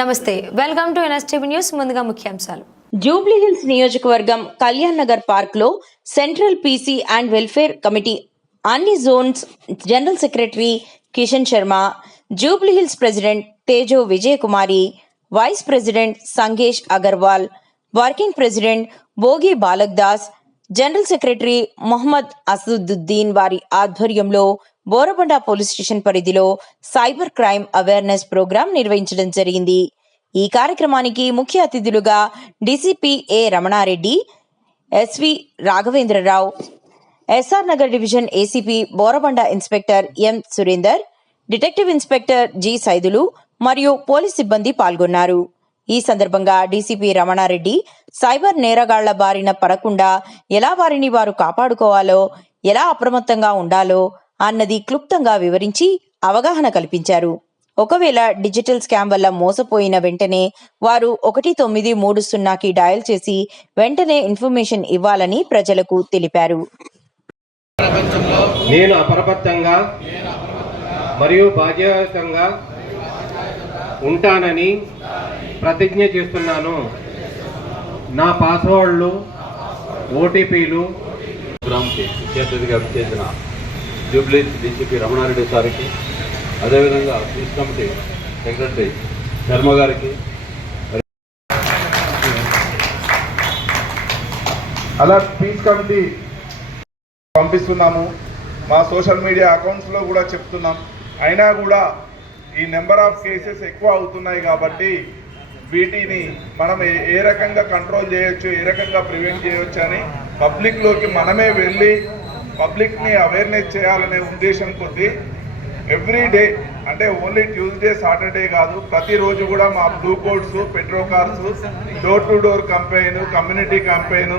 నమస్తే, welcome to NSTV news. ముందుగా ముఖ్యాంశాలు. జూబ్లీహిల్స్ నియోజకవర్గం కళ్యాణ్ నగర్ పార్క్ లో central PC and welfare committee అన్ని zones general secretary Kishan Sharma, Jubilee Hills president Tejo Vijayakumari, vice president Sangesh Agarwal, working president Bhogi Balak Das, general secretary Mohammed Asaduddin వారి ఆధ్వర్యంలో బోరబండ పోలీస్ స్టేషన్ పరిధిలో సైబర్ క్రైమ్ అవేర్నెస్ ప్రోగ్రాం నిర్వహించడం జరిగింది. ఈ కార్యక్రమానికి ముఖ్య అతిథులుగా DCP A Ramana Reddy, S V Raghavendra Rao, S R Nagar division ACP Borabanda inspector M Surender, detective inspector G Saidulu మరియు పోలీస్ సిబ్బంది పాల్గొన్నారు. ఈ సందర్భంగా డీసీపీ రమణారెడ్డి సైబర్ నేరగాళ్ల బారిన పడకుండా ఎలా వారిని వారు కాపాడుకోవాలో, ఎలా అప్రమత్తంగా ఉండాలో అన్నది క్లుప్తంగా వివరించి అవగాహన కల్పించారు. ఒకవేళ డిజిటల్ స్కామ్ వల్ల మోసపోయిన వెంటనే వారు 1930కి డయల్ చేసి వెంటనే ఇన్ఫర్మేషన్ ఇవ్వాలని ప్రజలకు తెలిపారు. నేను అప్రమత్తంగా మరియు బాధ్యతంగా ఉంటానని ప్రతిజ్ఞ చేస్తున్నాను. నా పాస్వర్డ్లు, ఓటీపీలు ప్రోగ్రామ్కి ముఖ్య అతిథిగా చేసిన జూబ్లీహిల్స్ డీసీపీ రమణారెడ్డి సార్కి, అదేవిధంగా పీస్ కమిటీ సెక్రటరీ శర్మ గారికి, అలా పీస్ కమిటీ పంపిస్తున్నాము. మా సోషల్ మీడియా అకౌంట్స్లో కూడా చెప్తున్నాం. అయినా కూడా ఈ నెంబర్ ఆఫ్ కేసెస్ ఎక్కువ అవుతున్నాయి కాబట్టి వీటిని మనం ఏ రకంగా కంట్రోల్ చేయొచ్చు, ఏ రకంగా ప్రివెంట్ చేయొచ్చు అని పబ్లిక్లోకి మనమే వెళ్ళి పబ్లిక్ని అవేర్నెస్ చేయాలనే ఉద్దేశం కొద్దీ ఎవ్రీ డే, అంటే ఓన్లీ ట్యూస్డే సాటర్డే కాదు, ప్రతిరోజు కూడా మా blue codes, petro cars, door to door campaign, community campaign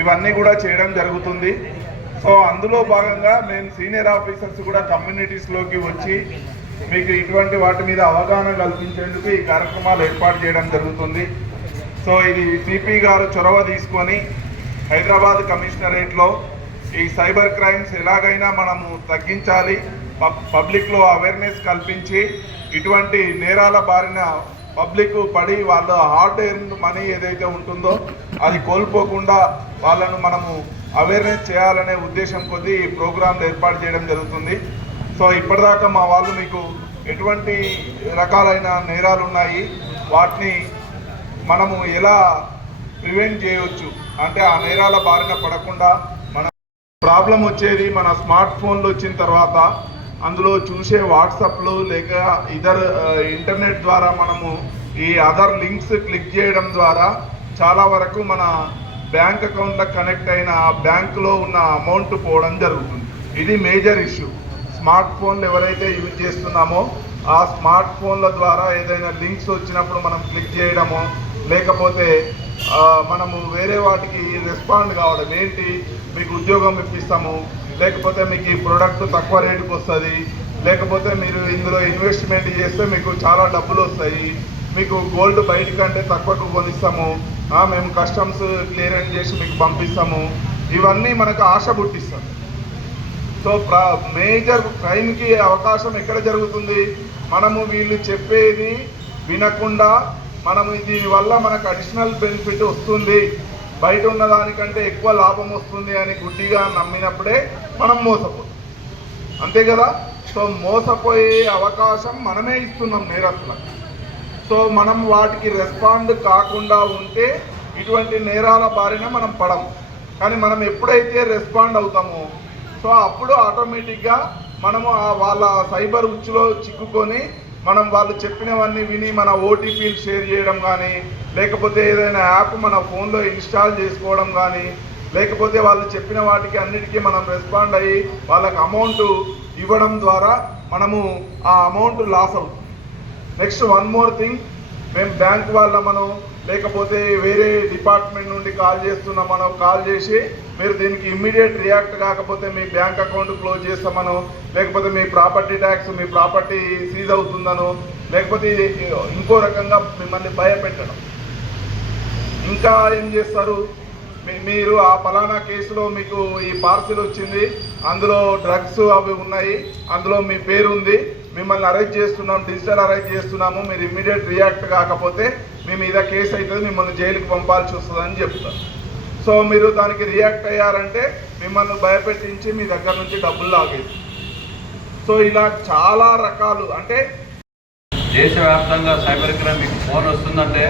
ఇవన్నీ కూడా చేయడం జరుగుతుంది. సో అందులో భాగంగా మేము సీనియర్ ఆఫీసర్స్ కూడా కమ్యూనిటీస్లోకి వచ్చి మీకు ఇటువంటి వాటి మీద అవగాహన కల్పించేందుకు ఈ కార్యక్రమాలు ఏర్పాటు చేయడం జరుగుతుంది. సో ఇది సిపి గారు చొరవ తీసుకొని హైదరాబాద్ కమిషనరేట్లో ఈ సైబర్ క్రైమ్స్ ఎలాగైనా మనము తగ్గించాలి, పబ్లిక్లో అవేర్నెస్ కల్పించి ఇటువంటి నేరాల బారిన పబ్లిక్ పడి వాళ్ళ హార్డ్ ఎర్న్ మనీ ఏదైతే ఉంటుందో అది కోల్పోకుండా వాళ్ళను మనము అవేర్నెస్ చేయాలనే ఉద్దేశం కొద్దీ ఈ ప్రోగ్రాంలు ఏర్పాటు చేయడం జరుగుతుంది. సో ఇప్పటిదాకా మా వాళ్ళు మీకు ఎటువంటి రకాలైన నేరాలు ఉన్నాయి, వాటిని మనము ఎలా ప్రివెంట్ చేయవచ్చు, అంటే ఆ నేరాల బారిన పడకుండా మన ప్రాబ్లం వచ్చేది మన స్మార్ట్ ఫోన్లు వచ్చిన తర్వాత అందులో చూసే వాట్సాప్లు లేక ఇతర ఇంటర్నెట్ ద్వారా మనము ఈ అదర్ లింక్స్ క్లిక్ చేయడం ద్వారా చాలా వరకు మన బ్యాంక్ అకౌంట్లకు కనెక్ట్ అయిన బ్యాంకులో ఉన్న అమౌంట్ పోవడం జరుగుతుంది. ఇది మేజర్ ఇష్యూ. స్మార్ట్ ఫోన్లు ఎవరైతే యూజ్ చేస్తున్నామో ఆ స్మార్ట్ ఫోన్ల ద్వారా ఏదైనా లింక్స్ వచ్చినప్పుడు మనం క్లిక్ చేయడమో లేకపోతే మనము వేరే వాటికి రెస్పాండ్ కావడం, ఏంటి మీకు ఉద్యోగం ఇప్పిస్తాము, లేకపోతే మీకు ఈ ప్రోడక్ట్ తక్కువ రేటుకి వస్తుంది, లేకపోతే మీరు ఇందులో ఇన్వెస్ట్మెంట్ చేస్తే మీకు చాలా డబ్బులు వస్తాయి, మీకు గోల్డ్ బయట కంటే తక్కువకు కొనిస్తాము, మేము కస్టమ్స్ క్లియరెన్స్ చేసి మీకు పంపిస్తాము, ఇవన్నీ మనకు ఆశ పుట్టిస్తాం. సో మేజర్ క్రైమ్కి అవకాశం ఎక్కడ జరుగుతుంది? మనము వీళ్ళు చెప్పేది వినకుండా మనము దీనివల్ల మనకు అడిషనల్ బెనిఫిట్ వస్తుంది, బయట ఉన్న దానికంటే ఎక్కువ లాభం వస్తుంది అని గుడ్డిగా నమ్మినప్పుడే మనం మోసపోతాం, అంతే కదా? సో మోసపోయే అవకాశం మనమే ఇస్తున్నాం నేరస్తులకు. సో మనం వాటికి రెస్పాండ్ కాకుండా ఉంటే ఇటువంటి నేరాల బారిన మనం పడము. కానీ మనం ఎప్పుడైతే రెస్పాండ్ అవుతామో సో అప్పుడు ఆటోమేటిక్గా మనము వాళ్ళ సైబర్ ఉచ్చులో చిక్కుకొని మనం వాళ్ళు చెప్పినవన్నీ విని మన ఓటీపీలు షేర్ చేయడం కానీ, లేకపోతే ఏదైనా యాప్ మన ఫోన్లో ఇన్స్టాల్ చేసుకోవడం కానీ, లేకపోతే వాళ్ళు చెప్పిన వాటికి అన్నిటికీ మనం రెస్పాండ్ అయ్యి వాళ్ళకి అమౌంట్ ఇవ్వడం ద్వారా మనము ఆ అమౌంట్ లాస్ అవుతుంది. నెక్స్ట్ వన్ మోర్ థింగ్, మేము బ్యాంక్ వాళ్ళమనో లేకపోతే వేరే డిపార్ట్మెంట్ నుండి కాల్ చేస్తున్నామనో కాల్ చేసి మీరు దీనికి ఇమ్మీడియట్ రియాక్ట్ కాకపోతే మీ బ్యాంక్ అకౌంట్ క్లోజ్ చేస్తామనో, లేకపోతే మీ ప్రాపర్టీ ట్యాక్స్, మీ ప్రాపర్టీ సీజ్ అవుతుందనో, లేకపోతే ఇంకో రకంగా మిమ్మల్ని భయపెట్టడం. ఇంకా ఏం చేస్తారు, మీరు ఆ ఫలానా కేసులో మీకు ఈ పార్సిల్ వచ్చింది, అందులో డ్రగ్స్ అవి ఉన్నాయి, అందులో మీ పేరు ఉంది, మిమ్మల్ని అరెస్ట్ చేస్తున్నాం, డిజిటల్ అరెస్ట్ చేస్తున్నాము, మీరు ఇమ్మీడియట్ రియాక్ట్ కాకపోతే మీ మీద కేసు అవుతుంది, మిమ్మల్ని జైలుకి పంపాల్సి వస్తుందని చెప్తారు. సో మీరు దానికి రియాక్ట్ అయ్యారంటే మిమ్మల్ని భయపెట్టించి మీ దగ్గర నుంచి డబ్బులు లాగేది. సో ఇలా చాలా రకాలు, అంటే దేశవ్యాప్తంగా సైబర్ క్రైమ్ మీకు ఫోన్ వస్తుందంటే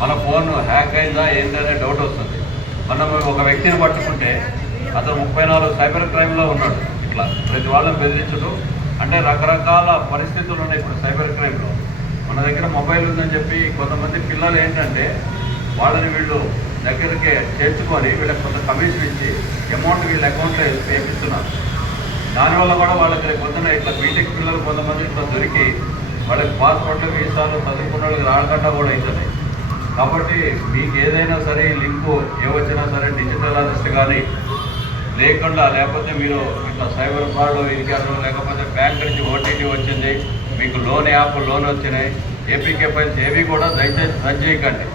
మన ఫోన్ హ్యాక్ అయిందా ఏంటనే డౌట్ వస్తుంది. మనం ఒక వ్యక్తిని పట్టుకుంటే అతను 34 సైబర్ క్రైమ్లో ఉన్నాడు. ఇట్లా ప్రతి వాళ్ళని బెదిరించడం అంటే రకరకాల పరిస్థితులు ఉన్నాయి ఇప్పుడు సైబర్ క్రైమ్లో. మన దగ్గర మొబైల్ ఉందని చెప్పి కొంతమంది పిల్లలు ఏంటంటే వాళ్ళని వీళ్ళు దగ్గరికి చేర్చుకొని వీళ్ళకి కొంత కమిషన్ ఇచ్చి అమౌంట్ వీళ్ళ అకౌంట్లో వేపిస్తున్నారు. దానివల్ల కూడా వాళ్ళకి కొంత ఇట్లా బీటెక్ పిల్లలు కొంతమంది ఇట్లా దొరికి వాళ్ళకి పాస్పోర్ట్లు వీసాలు చదువుకున్న వాళ్ళకి రాకుండా కూడా అవుతున్నాయి. కాబట్టి మీకు ఏదైనా సరే లింకు ఏవచ్చినా సరే డిజిటల్ అరెస్ట్ కానీ లేకుండా, లేకపోతే మీరు ఇట్లా సైబర్ ఫ్రాడ్ ఇరికారు, లేకపోతే బ్యాంక్ నుంచి ఓటీపీ వచ్చింది, మీకు లోన్ యాప్ లోన్ వచ్చినాయి, ఏపీకే ఫైల్స్ ఏవి కూడా దయచేసి రన్ చేయకండి.